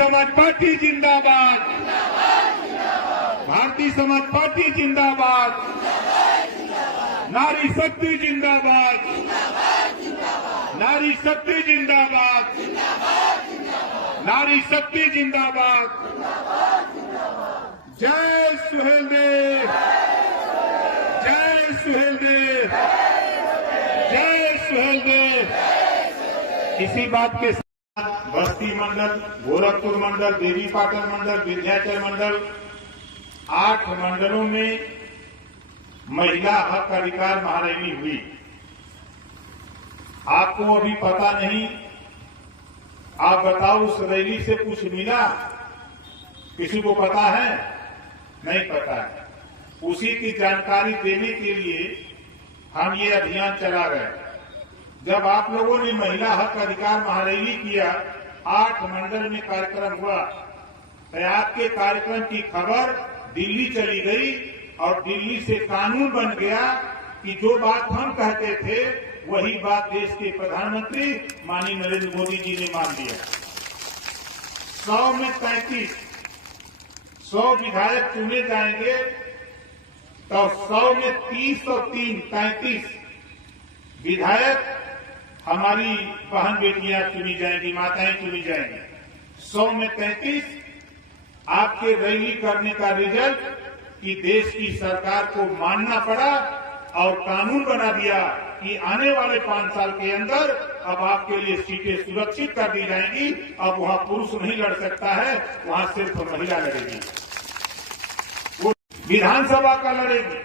समाज पार्टी जिंदाबाद, भारतीय समाज पार्टी जिंदाबाद, नारी शक्ति जिंदाबाद, नारी शक्ति जिंदाबाद, नारी शक्ति जिंदाबाद। जय सुहेलदेव, जय सुहेलदेव, जय सुहेलदेव। इसी बात के साथ बस्ती मंडल, गोरखपुर मंडल, देवीपाटन मंडल, विंध्याचल मंडल, 8 मंडलों में महिला हक अधिकार महारैली हुई। आपको अभी पता नहीं, आप बताओ उस रैली से कुछ मिला? किसी को पता है? नहीं पता है। उसी की जानकारी देने के लिए हम ये अभियान चला रहे हैं। जब आप लोगों ने महिला हक अधिकार महारैली किया, 8 मंडल में कार्यक्रम हुआ, तो आपके कार्यक्रम की खबर दिल्ली चली गई और दिल्ली से कानून बन गया कि जो बात हम कहते थे वही बात देश के प्रधानमंत्री माननीय नरेंद्र मोदी जी ने मान लिया। 100 में 33, 100 विधायक चुने जाएंगे तो 100 में 30 और 3, 33 विधायक हमारी बहन बेटियां चुनी जाएंगी, माताएं चुनी जाएंगी। 100 में 33 आपके रैली करने का रिजल्ट कि देश की सरकार को मानना पड़ा और कानून बना दिया कि आने वाले 5 साल के अंदर अब आपके लिए सीटें सुरक्षित कर दी जाएंगी। अब वहां पुरुष नहीं लड़ सकता है, वहां सिर्फ महिला लड़ेगी। वो विधानसभा का लड़ेगी,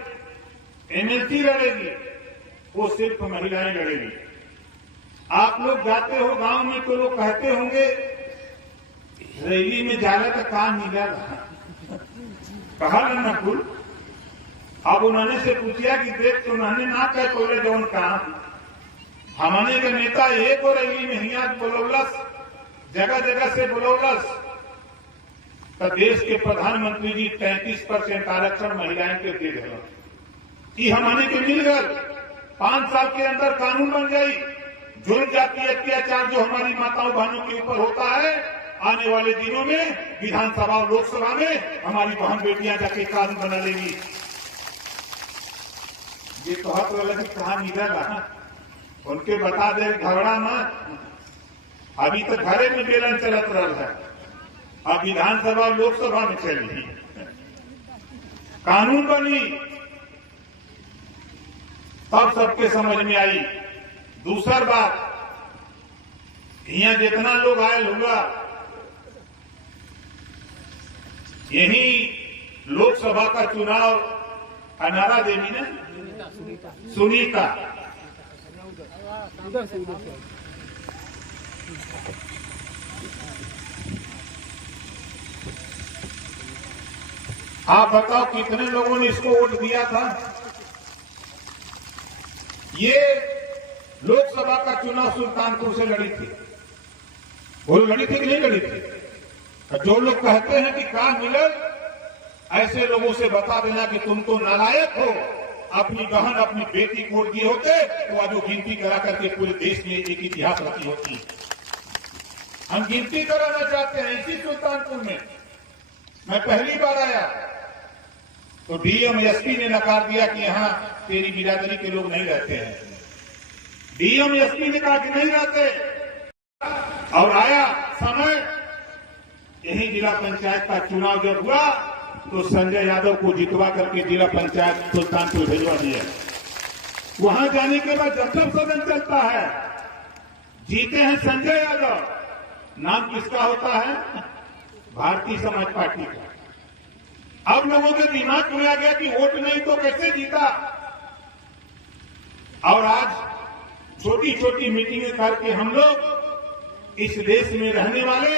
एमएलसी लड़ेगी, वो सिर्फ महिलाएं लड़ेगी। आप लोग जाते हो गांव में तो लोग कहते होंगे रैली में जाला तो काम मिला कहा न कुल। अब उन्होंने से पूछा कि देख तो उन्होंने ना कह तोले जौन काम हमने के नेता एक और रैली में हिया बोलौलस, जगह जगह से बोलौलस, तो देश के प्रधानमंत्री जी 33% आरक्षण महिलाएं के दे दिया कि हमने के मिल गए। 5 साल के अंदर कानून बन जाई। जुर्म जातीय अत्याचार जो हमारी माताओं बहनों के ऊपर होता है, आने वाले दिनों में विधानसभा और लोकसभा में हमारी बहन बेटियां जाके कानून बना लेंगी। ये तो हक वाला की कहा मिलेगा, उनके बता दे घबरा मत। अभी तो घरे में बेलन चलत रहा है, अब विधानसभा और लोकसभा में चली कानून बनी तब सबके समझ में आई। दूसर बात, यहाँ जितना लोग आए होगा यही लोकसभा का चुनाव अनारा देवी ने सुनीता आप बताओ कितने लोगों ने इसको वोट दिया था? ये लोकसभा का चुनाव सुल्तानपुर से लड़ी थी। वो लड़ी थी कि नहीं लड़ी थी? जो लोग कहते हैं कि काम मिलल, ऐसे लोगों से बता देना कि तुम तो नालायक हो। अपनी बहन अपनी बेटी को वोट दिए होते तो आज वो गिनती करा करके पूरे देश में एक इतिहास रखी होती। हम गिनती कराना चाहते हैं इसी सुल्तानपुर में। मैं पहली बार आया तो डीएम एसपी ने नकार दिया कि यहां तेरी बिरादरी के लोग नहीं रहते हैं। डीएम एसपी ने कहा कि नहीं रहते, और आया समय यही जिला पंचायत का चुनाव जब हुआ तो संजय यादव को जितवा करके जिला पंचायत सुल्तानपुर भेजवा दिया। वहां जाने के बाद जब तक सदन चलता है, जीते हैं संजय यादव, नाम किसका होता है? भारतीय समाज पार्टी का। अब लोगों के दिमाग में आ गया कि वोट नहीं तो कैसे जीता। और आज छोटी छोटी मीटिंगें करके हम लोग इस देश में रहने वाले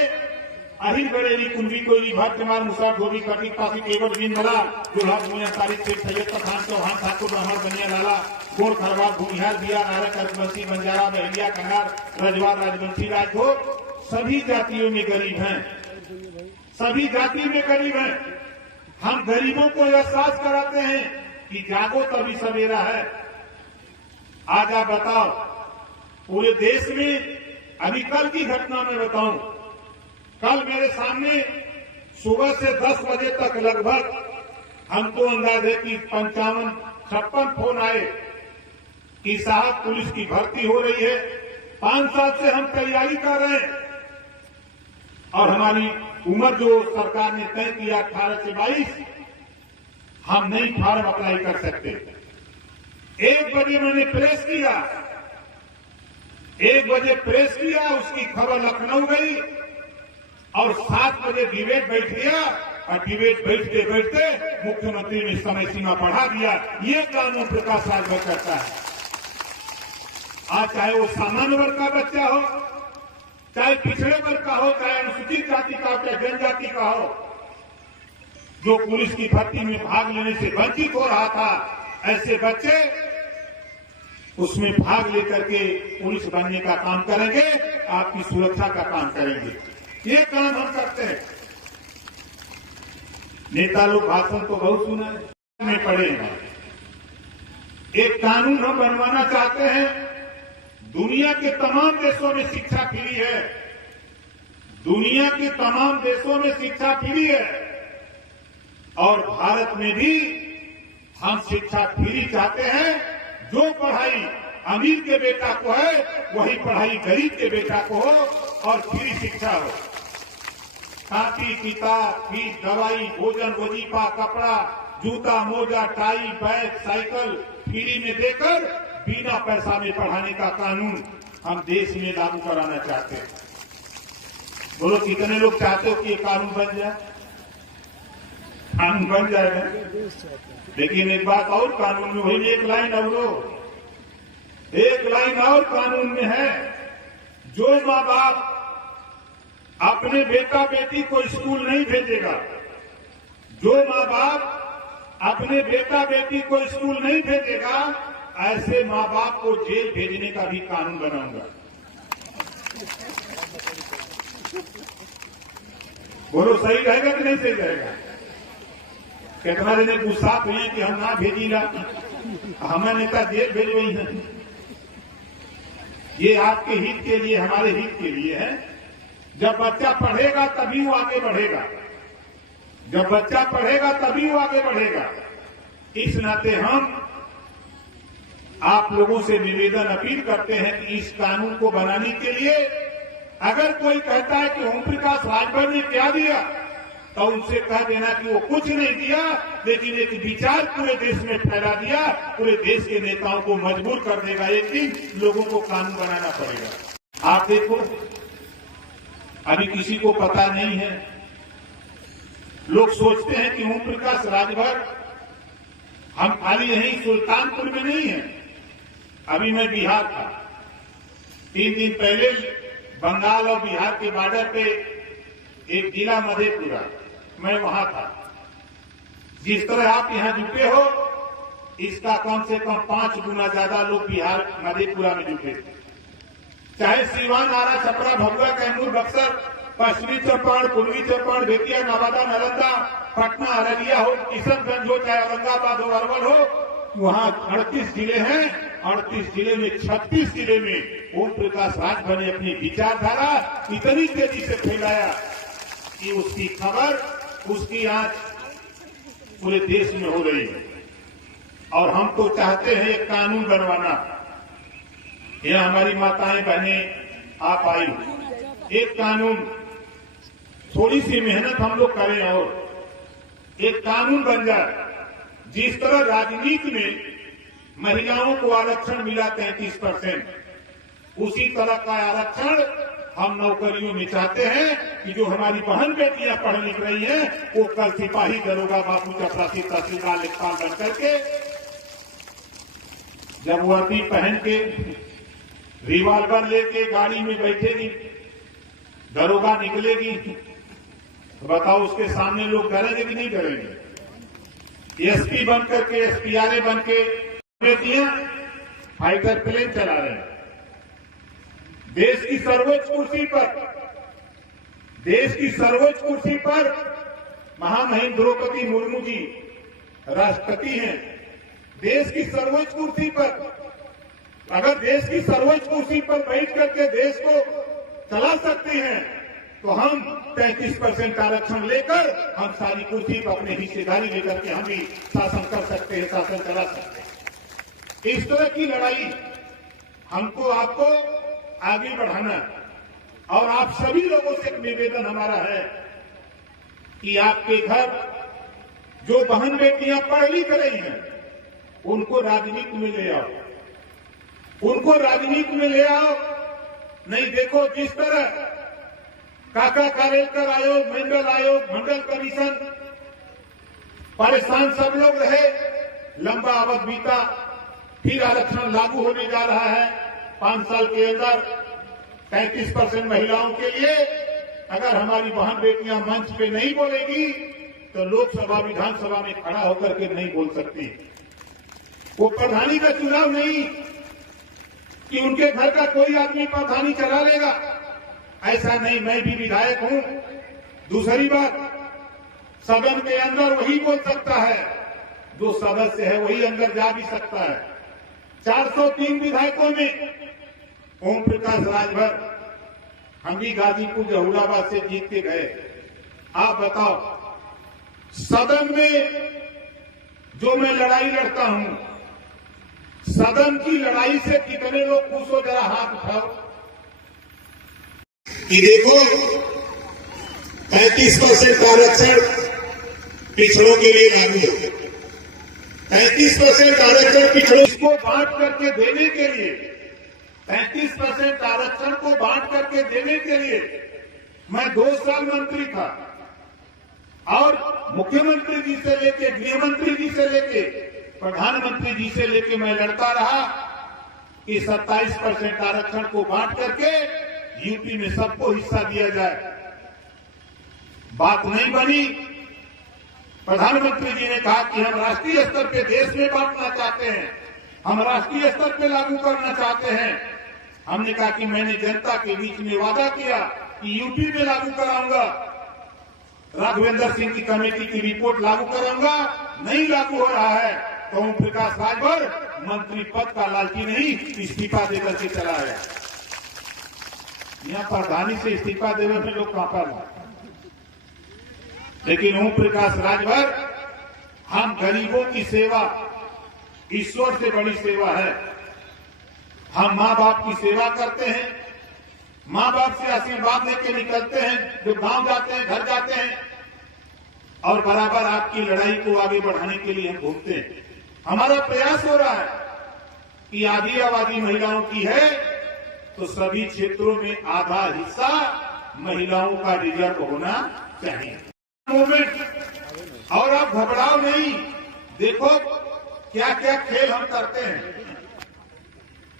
अहिल बरेली कुंभी कोयली भाग्यमाल मुसा धोबी कटी काफी केवल बीन मला दुल्हा दुनिया तारीख से सैयद पठान चौहान ठाकुर ब्राह्मण बनिया लाला गोड़ खरवार भूमिहार बिया नारक अरबंसी बंजारा बहलिया कंगार रजवार राजवंशी राजभोग सभी जातियों में गरीब हैं, सभी जाति में गरीब हैं। हम गरीबों को एहसास कराते हैं कि जागो तभी सवेरा है। आज आप बताओ पूरे देश में अभी कल की घटना में बताऊं, कल मेरे सामने सुबह से 10 बजे तक लगभग हमको अंदाज है कि 55-56 फोन आए कि साहब पुलिस की भर्ती हो रही है। 5 साल से हम तैयारी कर रहे हैं और हमारी उम्र जो सरकार ने तय किया 18 से 22, हम नहीं फॉर्म अप्लाई कर सकते। 1 बजे मैंने प्रेस किया, 1 बजे प्रेस किया, उसकी खबर लखनऊ गई और 7 बजे डिबेट बैठ गया और डिबेट बैठते बैठते मुख्यमंत्री ने समय सीमा बढ़ा दिया। ये काम ओम प्रकाश राजभर करता है। आज चाहे वो सामान्य वर्ग का बच्चा हो, चाहे पिछड़े वर्ग का हो, चाहे अनुसूचित जाति का हो, चाहे जनजाति का हो, जो पुलिस की भर्ती में भाग लेने से वंचित हो रहा था, ऐसे बच्चे उसमें भाग लेकर के पुलिस बनने का काम करेंगे, आपकी सुरक्षा का काम करेंगे। ये काम हम करते हैं। नेता लोग भाषण तो बहुत सुना है, में पड़े हैं। एक कानून हम बनवाना चाहते हैं। दुनिया के तमाम देशों में शिक्षा फ्री है, दुनिया के तमाम देशों में शिक्षा फ्री है और भारत में भी हम शिक्षा फ्री चाहते हैं। जो पढ़ाई अमीर के बेटा को है, वही पढ़ाई गरीब के बेटा को हो और फ्री शिक्षा हो। कापी किताब, फीस, दवाई, भोजन, वजीफा, कपड़ा, जूता, मोजा, टाई, बैग, साइकिल फ्री में देकर बिना पैसा में पढ़ाने का कानून हम देश में लागू कराना चाहते हैं। बोलो कितने लोग चाहते हो कि ये कानून बन जाए? कानून बन जाएगा, लेकिन एक बात और कानून में, वही एक लाइन और कानून में है, जो माँ बाप अपने बेटा बेटी को स्कूल नहीं भेजेगा, जो माँ बाप अपने बेटा बेटी को स्कूल नहीं भेजेगा, ऐसे माँ बाप को जेल भेजने का भी कानून बनाऊंगा। बोलो सही रहेगा कि नहीं सही रहेगा? कितना दिन गुस्सा हुए कि हम ना भेजीला, हमें नेता जेल भेजो ही है। ये आपके हित के लिए, हमारे हित के लिए है। जब बच्चा पढ़ेगा तभी वो आगे बढ़ेगा, जब बच्चा पढ़ेगा तभी वो आगे बढ़ेगा। इस नाते हम आप लोगों से निवेदन अपील करते हैं कि इस कानून को बनाने के लिए अगर कोई कहता है कि ओम प्रकाश राजभर ने क्या दिया, तो उनसे कह देना कि वो कुछ नहीं दिया, लेकिन एक विचार पूरे देश में फैला दिया, पूरे देश के नेताओं को मजबूर कर देगा। एक दिन लोगों को कानून बनाना पड़ेगा। आप देखो, अभी किसी को पता नहीं है, लोग सोचते हैं कि ओम प्रकाश राजभर हम खाली यहीं सुल्तानपुर में नहीं है। अभी मैं बिहार था, 3 दिन पहले बंगाल और बिहार के बॉर्डर पे एक जिला मधेपुरा, मैं वहां था। जिस तरह आप यहां जुटे हो, इसका कम से कम 5 गुना ज्यादा लोग बिहार मधेपुरा में जुटे थे। चाहे सीवान, आरा, छपरा, भभुआ, कैमूर, बक्सर, पश्चिमी चंपारण, पूर्वी चंपारण, बेतिया, नवादा, नालंदा, पटना, अररिया हो, किशनगंज हो, चाहे औरंगाबाद हो, अरवल हो, वहां 38 जिले हैं। 38 जिले में 36 जिले में ओम प्रकाश राजभर ने अपनी विचारधारा इतनी तेजी से फैलाया कि उसकी खबर, उसकी आंच पूरे देश में हो रही है। और हम तो चाहते हैं एक कानून बनवाना। यह हमारी माताएं बहनें आप आई, एक कानून, थोड़ी सी मेहनत हम लोग करें और एक कानून बन जाए। जिस तरह राजनीति में महिलाओं को आरक्षण मिला 33%, उसी तरह का आरक्षण हम नौकरियों में चाहते हैं कि जो हमारी बहन बेटियां पढ़ लिख रही हैं, वो कल सिपाही, दरोगा, बाबू, चपरासी, तहसीलदार, लेखपाल बन करके जब वर्दी पहन के रिवाल्वर लेके गाड़ी में बैठेगी, दरोगा निकलेगी, तो बताओ उसके सामने लोग डरेंगे कि नहीं डरेंगे? एसपी बन करके, एसपीआरए बन के बेटियां फाइटर प्लेन चला रहे हैं। देश की सर्वोच्च कुर्सी पर, देश की सर्वोच्च कुर्सी पर महामहिम द्रौपदी मुर्मू जी राष्ट्रपति हैं। देश की सर्वोच्च कुर्सी पर, अगर देश की सर्वोच्च कुर्सी पर बैठ करके देश को चला सकती हैं, तो हम 33% आरक्षण लेकर हम सारी कुर्सी पर अपने हिस्सेदारी लेकर के हम भी शासन कर सकते हैं, शासन चला सकते हैं। इस तरह की लड़ाई हमको आपको आगे बढ़ाना है। और आप सभी लोगों से एक निवेदन हमारा है कि आपके घर जो बहन बेटियां पढ़ लिख रही हैं उनको राजनीति में ले आओ, उनको राजनीति में ले आओ। नहीं देखो जिस तरह काका कालेलकर आयोग, मंडल आयोग, मंडल कमीशन परेशान सब लोग रहे, लंबा अवधि बीता, फिर आरक्षण लागू होने जा रहा है 5 साल के अंदर 33% महिलाओं के लिए। अगर हमारी बहन बेटियां मंच पे नहीं बोलेगी तो लोकसभा विधानसभा में खड़ा होकर के नहीं बोल सकती। वो प्रधानी का चुनाव नहीं कि उनके घर का कोई आदमी प्रधानी चला लेगा, ऐसा नहीं। मैं भी विधायक हूं। दूसरी बात, सदन के अंदर वही बोल सकता है जो सदस्य है, वही अंदर जा भी सकता है। 403 विधायकों में ओम प्रकाश राजभर, हम भी गाजीपुर जहूराबाद से जीत के गए। आप बताओ, सदन में जो मैं लड़ाई लड़ता हूं, सदन की लड़ाई से कितने लोग खुश हो, जरा हाथ उठाओ कि देखो 35% आरक्षण पिछड़ों के लिए लागू है। 35% आरक्षण पिछड़ों को बांट करके देने के लिए, 35% आरक्षण को बांट करके देने के लिए मैं 2 साल मंत्री था और मुख्यमंत्री जी से लेके, गृह मंत्री जी से लेके, प्रधानमंत्री जी से लेके मैं लड़ता रहा कि 27% आरक्षण को बांट करके यूपी में सबको हिस्सा दिया जाए। बात नहीं बनी। प्रधानमंत्री जी ने कहा कि हम राष्ट्रीय स्तर पे देश में बांटना चाहते हैं, हम राष्ट्रीय स्तर पे लागू करना चाहते हैं। हमने कहा कि मैंने जनता के बीच में वादा किया कि यूपी में लागू कराऊंगा, राघवेंद्र सिंह की कमेटी की रिपोर्ट लागू कराऊंगा, नहीं लागू हो रहा है तो ओम प्रकाश राजभर मंत्री पद का लालची नहीं, इस्तीफा देकर के चला आया। यहां प्रधानी से इस्तीफा देने में लोग कांपा रहे, लेकिन ओम प्रकाश राजभर, हम गरीबों की सेवा ईश्वर से बड़ी सेवा है। हम माँ बाप की सेवा करते हैं, माँ बाप से आशीर्वाद लेके निकलते हैं, जो गांव जाते हैं, घर जाते हैं, और बराबर आपकी लड़ाई को आगे बढ़ाने के लिए हम घूमते हैं। हमारा प्रयास हो रहा है कि आधी आबादी महिलाओं की है तो सभी क्षेत्रों में आधा हिस्सा महिलाओं का रिजर्व होना चाहिए। मूवमेंट, और आप घबराओ नहीं, देखो क्या क्या खेल हम करते हैं।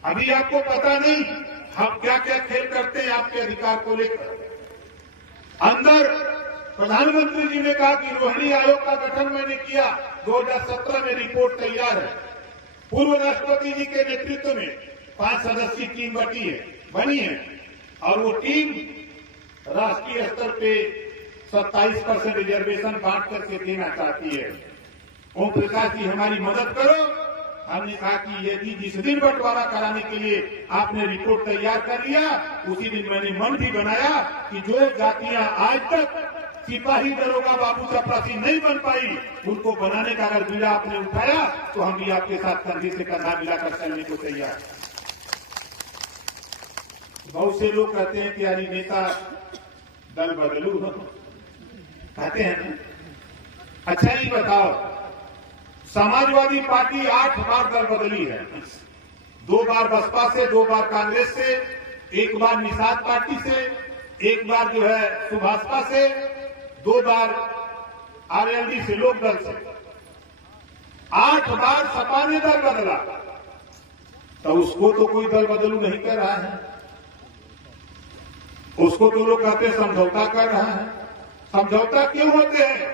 अभी आपको पता नहीं हम क्या क्या खेल करते हैं आपके अधिकार को लेकर। अंदर प्रधानमंत्री जी ने कहा कि रोहिणी आयोग का गठन मैंने किया, 2017 में रिपोर्ट तैयार है। पूर्व राष्ट्रपति जी के नेतृत्व में 5 सदस्यीय टीम बनी है और वो टीम राष्ट्रीय स्तर पे 27% रिजर्वेशन बांट करके देना चाहती है। ओम प्रकाश जी हमारी मदद करो। हमने कहा कि यदि जिस दिन बंटवारा कराने के लिए आपने रिपोर्ट तैयार कर लिया, उसी दिन मैंने मन भी बनाया कि जो जातियां आज तक सिपाही दरोगा बाबू चपरासी नहीं बन पाई, उनको बनाने का अगर बीड़ा आपने उठाया तो हम भी आपके साथ कंधे से कंधा मिलाकर चलने को तैयार। बहुत से लोग कहते हैं कि यार नेता दल बदलू कहते हैं ना। अच्छा ही बताओ, समाजवादी पार्टी 8 बार दल बदली है, 2 बार बसपा से, 2 बार कांग्रेस से, 1 बार निषाद पार्टी से, 1 बार जो है सुभाषपा से, 2 बार आरएलडी से, लोक दल से। 8 बार सपा ने दल बदला, तो उसको तो कोई दल बदलू नहीं कर रहा है, उसको तो लोग कहते समझौता कर रहा है। समझौता क्यों होते हैं?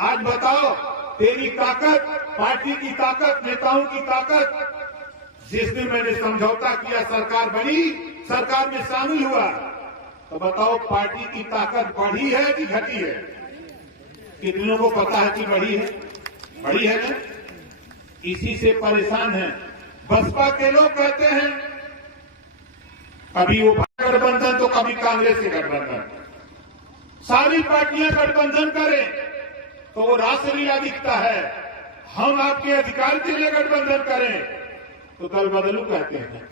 आज बताओ, तेरी ताकत, पार्टी की ताकत, नेताओं की ताकत। जिस दिन मैंने समझौता किया, सरकार बनी, सरकार में शामिल हुआ, तो बताओ पार्टी की ताकत बढ़ी है कि घटी है? कितनों को पता है कि बढ़ी है? बढ़ी है ना? इसी से परेशान है। बसपा के लोग कहते हैं कभी वो गठबंधन तो कभी कांग्रेस के गठबंधन, सारी पार्टियां गठबंधन करें तो वो रासलीला दिखता है। हम आपके अधिकार के लिए गठबंधन करें तो दल बदलू कहते हैं।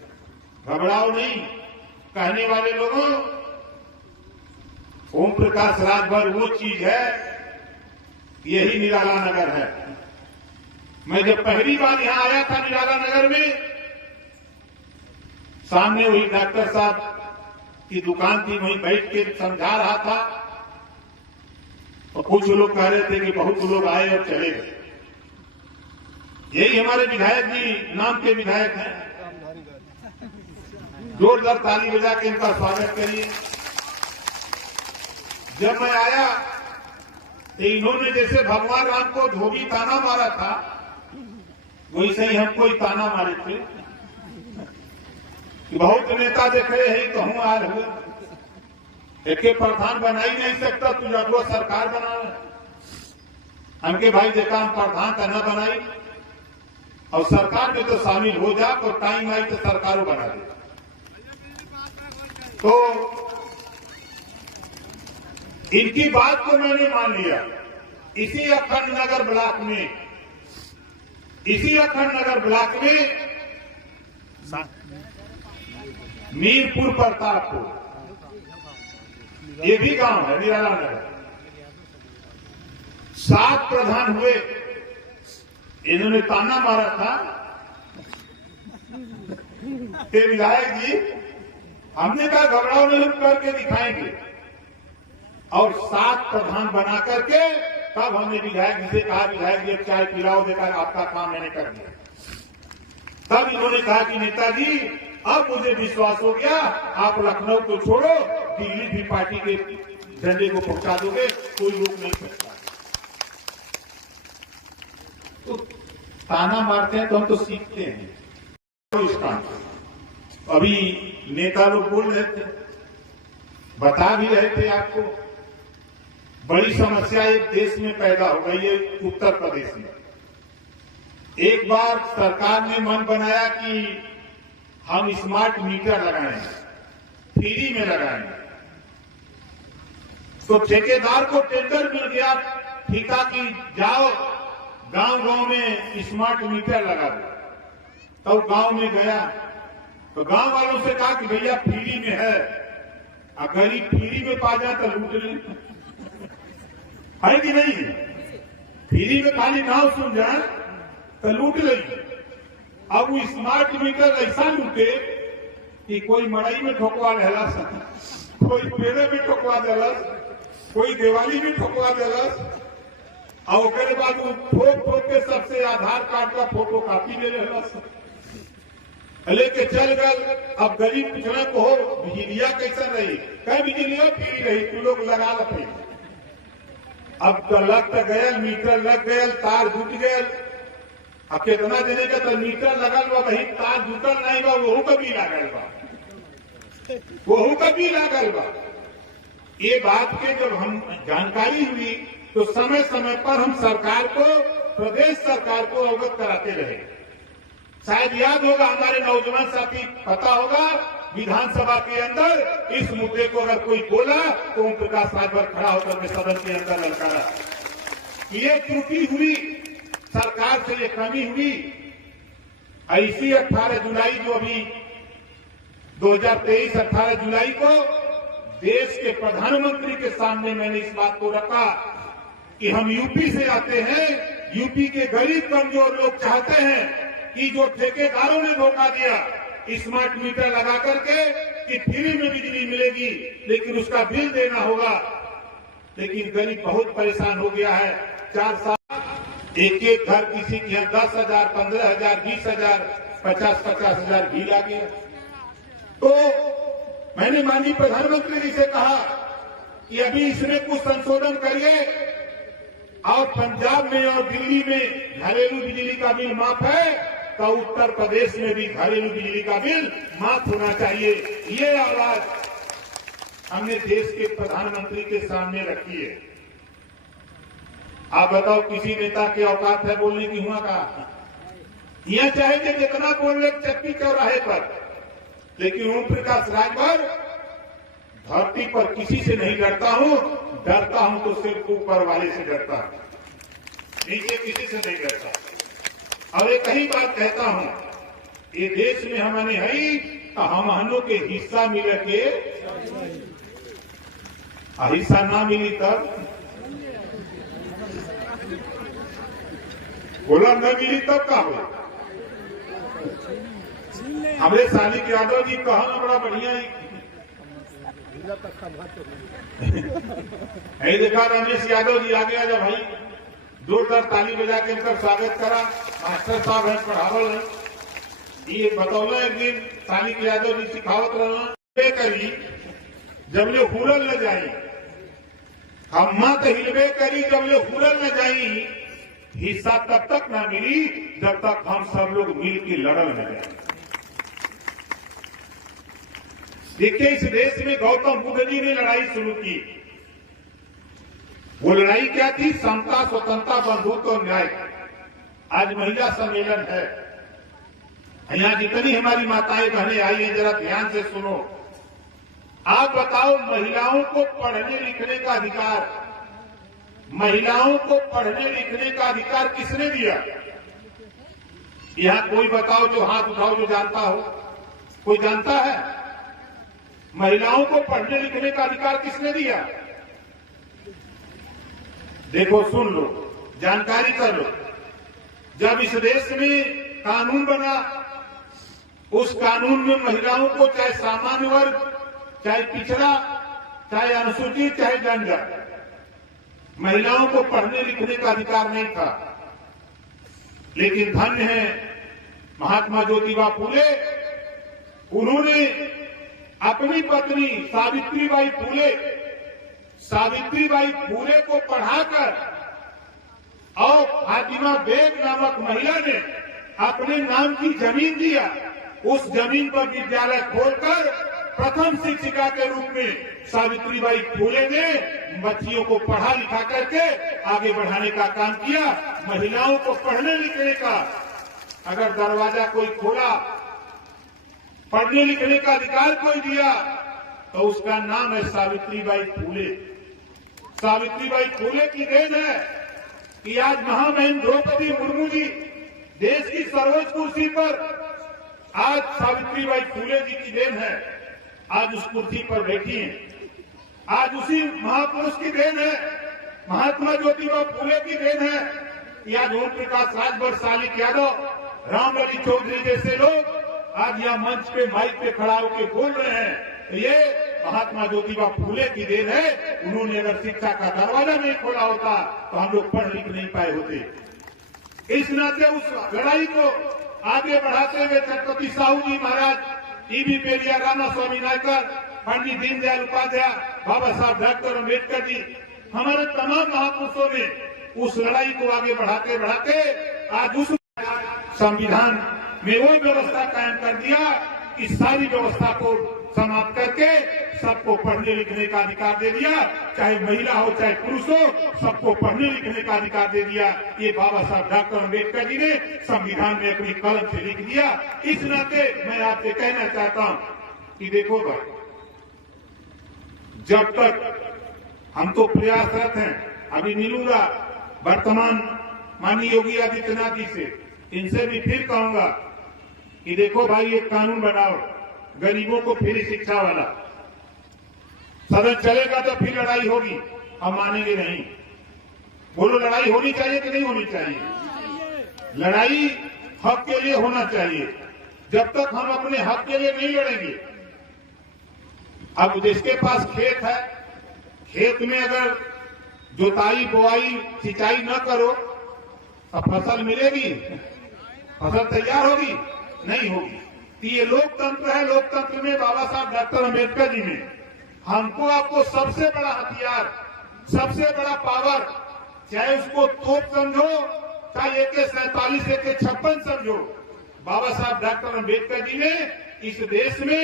घबराओ नहीं कहने वाले लोगों, ओम प्रकाश राजभर वो चीज है, यही निराला नगर है। मैं जब पहली बार यहां आया था निराला नगर में, सामने वही डॉक्टर साहब की दुकान थी, वहीं बैठ के समझा रहा था। और कुछ लोग कह रहे थे कि बहुत लोग आए और चले गए। यही हमारे विधायक जी नाम के विधायक हैं। जोरदार ताली बजा के इनका स्वागत करिए। जब मैं आया तो इन्होंने जैसे भगवान राम को धोबी ताना मारा था, वैसे ही हमको ही ताना मारे थे कि बहुत नेता देख रहे हैं तो हूं आल हुए, एक प्रधान बना ही नहीं सकता, तू अगुआ सरकार बना। हमके भाई देखा हम प्रधान का न बनाई और सरकार में तो शामिल हो जा, तो टाइम आई तो सरकारों बना दे। तो इनकी बात को मैंने मान लिया। इसी अखंड नगर ब्लॉक में मीरपुर प्रतापपुर, ये भी गांव है निराला नगर, 7 प्रधान हुए। इन्होंने ताना मारा था कि विधायक जी, हमने कहा घबराओ नहीं, करके दिखाएंगे। और 7 प्रधान बना करके तब हमने विधायक जी से कहा, विधायक जी चाय पिलाओ, देखा आपका काम मैंने कर दिया। तब इन्होंने कहा कि नेताजी अब मुझे विश्वास हो गया, आप लखनऊ को छोड़ो, दिल्ली भी पार्टी के झंडे को पहुंचा दोगे, कोई रोक नहीं सकता। तो ताना मारते हैं तो हम तो सीखते हैं। तो इसका अभी नेता लोग बोल रहे थे, बता भी रहे थे आपको, बड़ी समस्या एक देश में पैदा हो गई है, उत्तर प्रदेश में। एक बार सरकार ने मन बनाया कि हम स्मार्ट मीटर लगाएं, फ्री में लगाएं। तो ठेकेदार को टेंडर मिल गया, ठेका की जाओ गांव गांव में स्मार्ट मीटर लगा दो। तो गांव में गया तो गांव वालों से कहा कि भैया फ्री में है, अगर ही फ्री में पा जाए तो लूट ले, है कि नहीं? फ्री में खाली नाव सुन जाए तो लूट लेंगे। अब वो स्मार्ट मीटर ऐसा लूटे कि कोई मड़ई में ठोकवा देलस, कोई पेड़े में ठोकवा देलस, कोई दिवाली में ठोकवा देलस, और उसके बाद वो ठोक ठोक के सबसे आधार कार्ड का फोटो कॉपी ले लेलस, लेके चल गए। अब गरीब पिछड़ा को हो बिजलिया कैसा रही, कई बिजलिया फ्री रही, तू लोग लगा लगे। अब तो लग तो गया, मीटर लग गया, तार जुट गया। अब कितना देने का तो मीटर लगल बा, वही तार जुटल नहीं बा, वहू कभी लागल बा। ये बात के जब हम जानकारी हुई तो समय समय पर हम सरकार को, प्रदेश सरकार को अवगत कराते रहे। शायद याद होगा, हमारे नौजवान साथी पता होगा, विधानसभा के अंदर इस मुद्दे को अगर कोई बोला तो ओम प्रकाश राजभर खड़ा होकर के सदन के अंदर ललकारा। ये त्रुटि हुई, सरकार से ये कमी हुई। ऐसी 18 जुलाई जो अभी 2023 18 जुलाई को देश के प्रधानमंत्री के सामने मैंने इस बात को रखा कि हम यूपी से आते हैं, यूपी के गरीब कमजोर लोग चाहते हैं कि जो ठेकेदारों ने धोखा दिया स्मार्ट मीटर लगा करके कि फ्री में बिजली मिलेगी, लेकिन उसका बिल देना होगा। लेकिन गरीब बहुत परेशान हो गया है। 4 साल एक एक घर किसी के यहाँ 10,000, 15,000, 20,000, 50,000 बिल आ गया। तो मैंने माननीय प्रधानमंत्री जी से कहा कि अभी इसमें कुछ संशोधन करिए और पंजाब में और दिल्ली में घरेलू बिजली का बिल माफ है तो उत्तर प्रदेश में भी घरेलू बिजली का बिल माफ होना चाहिए। ये आवाज हमने देश के प्रधानमंत्री के सामने रखी है। आप बताओ, किसी नेता की औकात है बोलने की? हुआ का यह चाहे कि जितना बोल ले चक्की चौराहे पर, लेकिन ओम प्रकाश राजभर धरती पर किसी से नहीं डरता हूं, डरता हूं तो सिर्फ ऊपर वाले से डरता हूं, नीचे किसी से नहीं डरता। और एक ही बात कहता हूं, ये देश में हमने है तो हमहनों के हिस्सा मिले के, हिस्सा ना मिली तब बोला, न मिली तब का हो। हमारे सालिक यादव जी कहना बड़ा बढ़िया ही देखा, रमेश यादव जी आगे आजा भाई, जोरदार ताली बजा के इनका स्वागत करा। मास्टर साहब है, पढ़ावल है, ये बतौला एक दिन सालिक यादव जी सिखावत रहना करी, जब ले हुरल न जाई, हम मत हिलबे करी, जब ले हुरल न जाई, हिस्सा तब तक ना मिली जब तक हम सब लोग मिल के लड़ल न जाए। देखिए, इस देश में गौतम बुद्ध जी ने लड़ाई शुरू की। वो लड़ाई क्या थी? समता, स्वतंत्रता, बंधुत्व और न्याय। आज महिला सम्मेलन है, यहां जितनी हमारी माताएं बहनें आई हैं, जरा ध्यान से सुनो। आप बताओ, महिलाओं को पढ़ने लिखने का अधिकार, महिलाओं को पढ़ने लिखने का अधिकार किसने दिया? यहां कोई बताओ, जो हाथ उठाओ, जो जानता हो। कोई जानता है? महिलाओं को पढ़ने लिखने का अधिकार किसने दिया? देखो, सुन लो, जानकारी कर लो। जब इस देश में कानून बना, उस कानून में महिलाओं को, चाहे सामान्य वर्ग, चाहे पिछड़ा, चाहे अनुसूचित, चाहे जनजाति, महिलाओं को पढ़ने लिखने का अधिकार नहीं था। लेकिन धन्य है महात्मा ज्योतिबा फूले, उन्होंने अपनी पत्नी सावित्रीबाई फूले को पढ़ाकर, और फातिमा बेग नामक महिला ने अपने नाम की जमीन दिया। उस जमीन पर विद्यालय खोलकर प्रथम शिक्षिका के रूप में सावित्रीबाई फूले ने बच्चियों को पढ़ा लिखा करके आगे बढ़ाने का काम किया। महिलाओं को पढ़ने लिखने का अगर दरवाजा कोई खोला, पढ़ने लिखने का अधिकार कोई दिया, तो उसका नाम है सावित्रीबाई फूले। सावित्रीबाई फूले की देन है कि आज महामहिम द्रौपदी मुर्मू जी देश की सर्वोच्च कुर्सी पर, आज सावित्रीबाई फूले जी की देन है, आज उस कुर्सी पर बैठी हैं। आज उसी महापुरुष की देन है, महात्मा ज्योतिबा फूले की देन है कि आज ओम प्रकाश राजभर, सालिक यादव, रामबली चौधरी जैसे लोग आज यह मंच पे, माइक पे खड़ा होकर बोल रहे हैं। ये महात्मा ज्योतिबा फूले की देन है। उन्होंने अगर शिक्षा का दरवाजा नहीं खोला होता तो हम लोग पढ़ लिख नहीं पाए होते। इस नाते उस लड़ाई को आगे बढ़ाते हुए छत्रपति साहू जी महाराज, टीबी पेरियार, रामास्वामी नायकर, पंडित दीनदयाल उपाध्याय, बाबा साहब डॉक्टर अम्बेडकर जी, हमारे तमाम महापुरुषों ने उस लड़ाई को आगे बढ़ाते बढ़ाते आज उस संविधान में वो व्यवस्था कायम कर दिया कि सारी व्यवस्था को समाप्त करके सबको पढ़ने लिखने का अधिकार दे दिया। चाहे महिला हो, चाहे पुरुष हो, सबको पढ़ने लिखने का अधिकार दे दिया। ये बाबा साहब डॉक्टर अम्बेडकर जी ने संविधान में अपनी कलम से लिख दिया। इस नाते मैं आपसे कहना चाहता हूं कि देखो भाई, जब तक हम तो प्रयासरत हैं, अभी मिलूंगा वर्तमान माननीय योगी आदित्यनाथ जी से, इनसे भी फिर कहूंगा कि देखो भाई, एक कानून बनाओ गरीबों को फ्री शिक्षा वाला। सदन चलेगा तो फिर लड़ाई होगी, हम मानेंगे नहीं। बोलो, लड़ाई होनी चाहिए कि नहीं होनी चाहिए? लड़ाई हक के लिए होना चाहिए। जब तक हम अपने हक के लिए नहीं लड़ेंगे, अब जिसके पास खेत है, खेत में अगर जोताई, बोआई, सिंचाई न करो तो फसल मिलेगी? फसल तैयार होगी? नहीं होगी। तो ये लोकतंत्र है। लोकतंत्र में बाबा साहब डॉक्टर अम्बेडकर जी ने हमको, आपको सबसे बड़ा हथियार, सबसे बड़ा पावर, चाहे उसको तोप समझो, चाहे AK-47, AK-56 समझो, बाबा साहब डॉक्टर अम्बेडकर जी ने इस देश में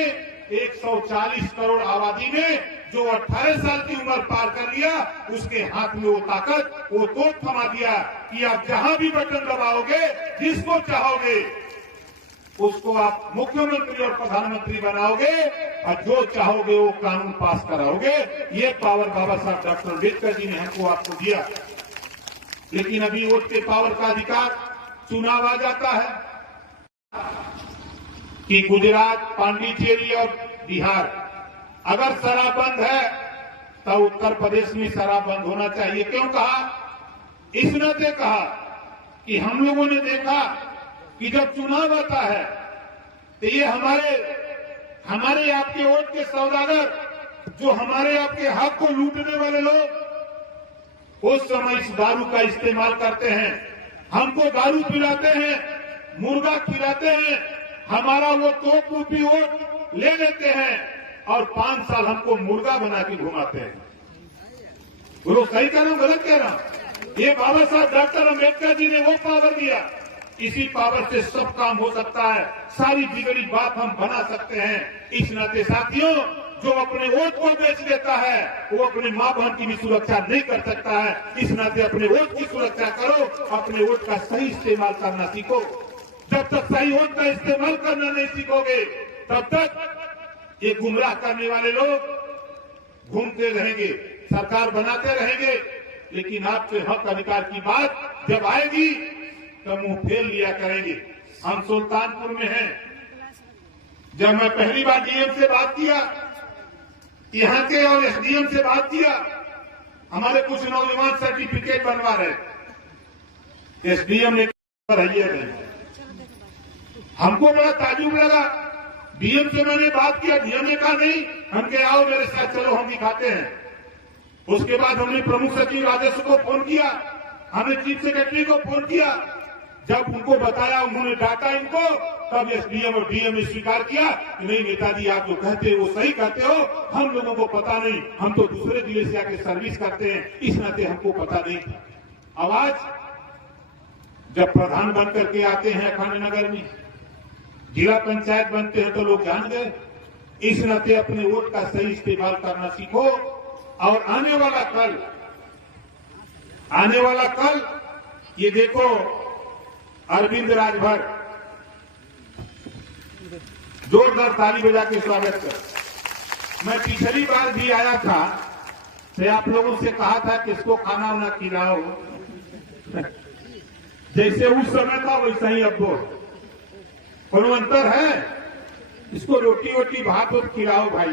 140 करोड़ आबादी में जो 18 साल की उम्र पार कर लिया, उसके हाथ में वो ताकत, वो तोप थमा दिया कि आप जहां भी बटन दबाओगे, जिसको चाहोगे उसको आप मुख्यमंत्री और प्रधानमंत्री बनाओगे और जो चाहोगे वो कानून पास कराओगे। ये पावर बाबा साहब डॉक्टर अम्बेडकर जी ने हमको आपको दिया। लेकिन अभी वोट के पावर का अधिकार चुनाव आ जाता है कि गुजरात, पांडिचेरी और बिहार अगर शराब बंद है तो उत्तर प्रदेश में शराब बंद होना चाहिए। क्यों कहा? इस नाते कहा कि हम लोगों ने देखा कि जब चुनाव आता है तो ये हमारे आपके वोट के सौदागर, जो हमारे आपके हक को लूटने वाले लोग उस समय इस दारू का इस्तेमाल करते हैं, हमको दारू पिलाते हैं, मुर्गा खिलाते हैं, हमारा वो तोप रूपी वोट ले लेते हैं और 5 साल हमको मुर्गा बना के घुमाते हैं। बोलो सही कह रहा हूं, गलत कह रहा हूं? ये बाबा साहब डॉक्टर अम्बेडकर जी ने वो पावर दिया। इसी पावर से सब काम हो सकता है, सारी बिगड़ी बात हम बना सकते हैं। इस नाते साथियों, जो अपने वोट को बेच देता है वो अपने मां बहन की भी सुरक्षा नहीं कर सकता है। इस नाते अपने वोट की सुरक्षा करो, अपने वोट का सही इस्तेमाल करना सीखो। जब तक सही वोट का इस्तेमाल करना नहीं सीखोगे तब तक ये गुमराह करने वाले लोग घूमते रहेंगे, सरकार बनाते रहेंगे। लेकिन आपके हक अधिकार की बात जब आएगी तो मुंह फेर लिया करेंगे। हम सुल्तानपुर में हैं। जब मैं पहली बार डीएम से बात किया, यहां के और एसडीएम से बात किया, हमारे कुछ नौजवान सर्टिफिकेट बनवा रहे। एसडीएम ने रहिए, हमको बड़ा ताजुब लगा। डीएम से मैंने बात किया, डीएम ने कहा नहीं, हम के आओ मेरे साथ चलो, हम दिखाते हैं। उसके बाद हमने प्रमुख सचिव राजस्व को फोन किया, हमने चीफ सेक्रेटरी को फोन किया। जब उनको बताया, उन्होंने डांटा इनको, तब एसडीएम और डीएम ने स्वीकार किया कि नहीं नेताजी, आप जो कहते हो वो सही कहते हो, हम लोगों को पता नहीं, हम तो दूसरे जिले से आके सर्विस करते हैं, इस नाते हमको पता नहीं था। अब आज जब प्रधान बन करके आते हैं अखाने नगर में, जिला पंचायत बनते हैं तो लोग जान गए। इस नाते अपने वोट का सही इस्तेमाल करना सीखो। और आने वाला कल ये देखो, अरविंद राजभर, जोरदार ताली बजा के स्वागत कर। मैं पिछली बार भी आया था तो आप लोगों से कहा था कि इसको खाना वाना खिलाओ। जैसे उस समय था वैसा ही अब कोई अंतर है? इसको रोटी वोटी भात खिलाओ भाई।